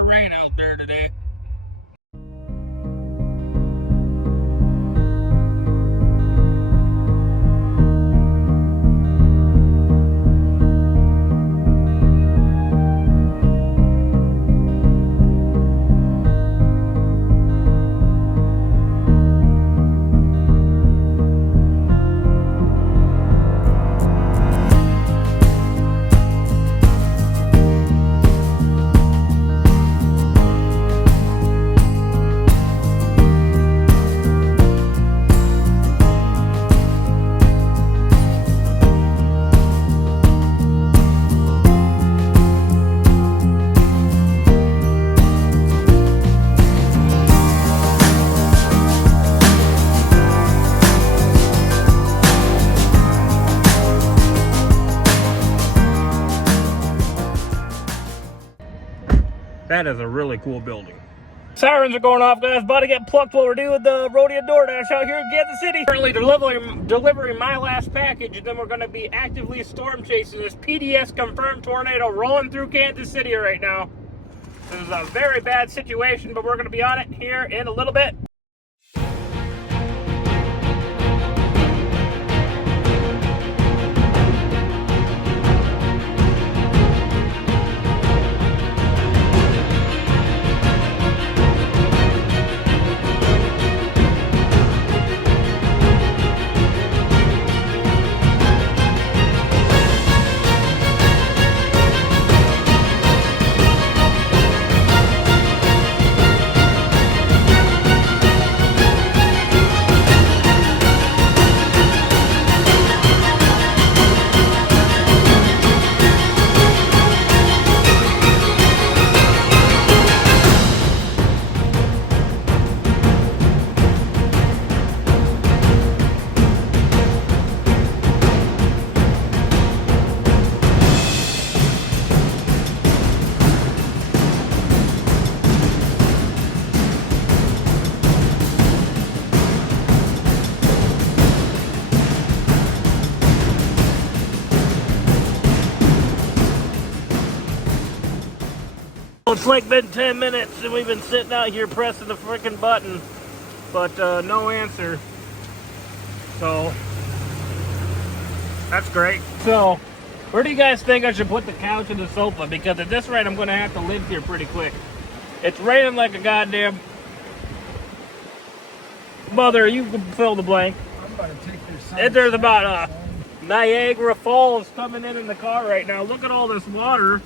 lot of rain out there today. That is a really cool building. Sirens are going off, guys. About to get plucked while we're doing the Rodeo DoorDash out here in Kansas City. Currently delivering my last package, and then we're going to be actively storm chasing this PDS confirmed tornado rolling through Kansas City right now. This is a very bad situation, but we're going to be on it here in a little bit. It's like been 10 minutes and we've been sitting out here pressing the freaking button, but no answer. So that's great. So where do you guys think I should put the couch and the sofa? Because at this rate, I'm going to have to live here pretty quick. It's raining like a goddamn mother. You can fill the blank. I'm about to take your son. And there's about Niagara Falls coming in the car right now. Look at all this water.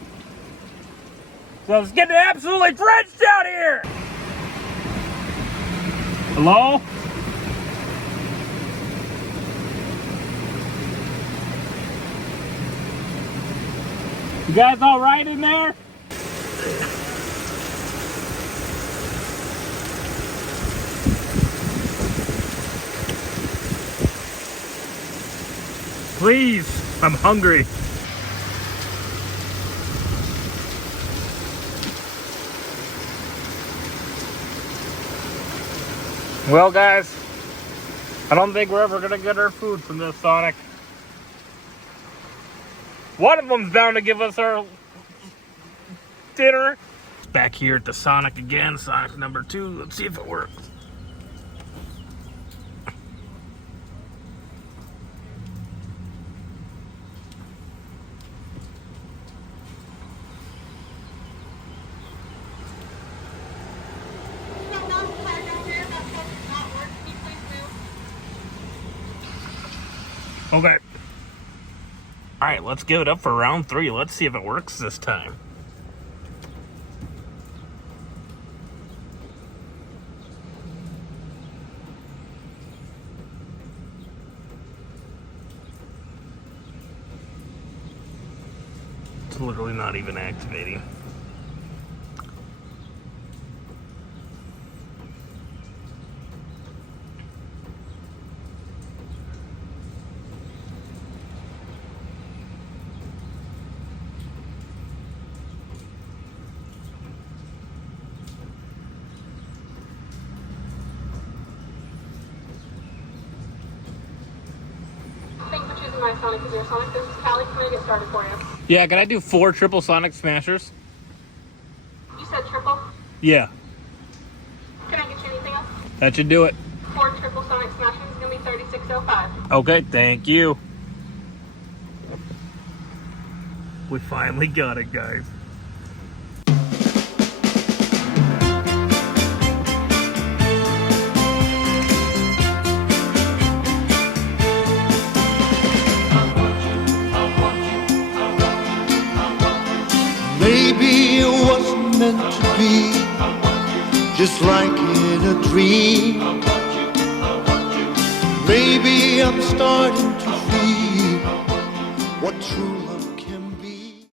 So it's getting absolutely drenched out here. Hello? You guys all right in there? Please, I'm hungry. Well, guys, I don't think we're ever going to get our food from this Sonic. One of them's down to give us our dinner. Back here at the Sonic again, Sonic number 2. Let's see if it works. Okay. Alright, let's give it up for round 3. Let's see if it works this time. It's literally not even activating. My Sonic is your Sonic. This is Callie. Can I get started for you? Yeah, can I do 4 triple Sonic Smashers? You said triple? Yeah, Can I get you anything else? that should do it. 4 triple Sonic Smashes is going to be 3605. Okay, thank you. We finally got it, guys. Maybe it wasn't meant to be, just like in a dream. Maybe I'm starting to feel what true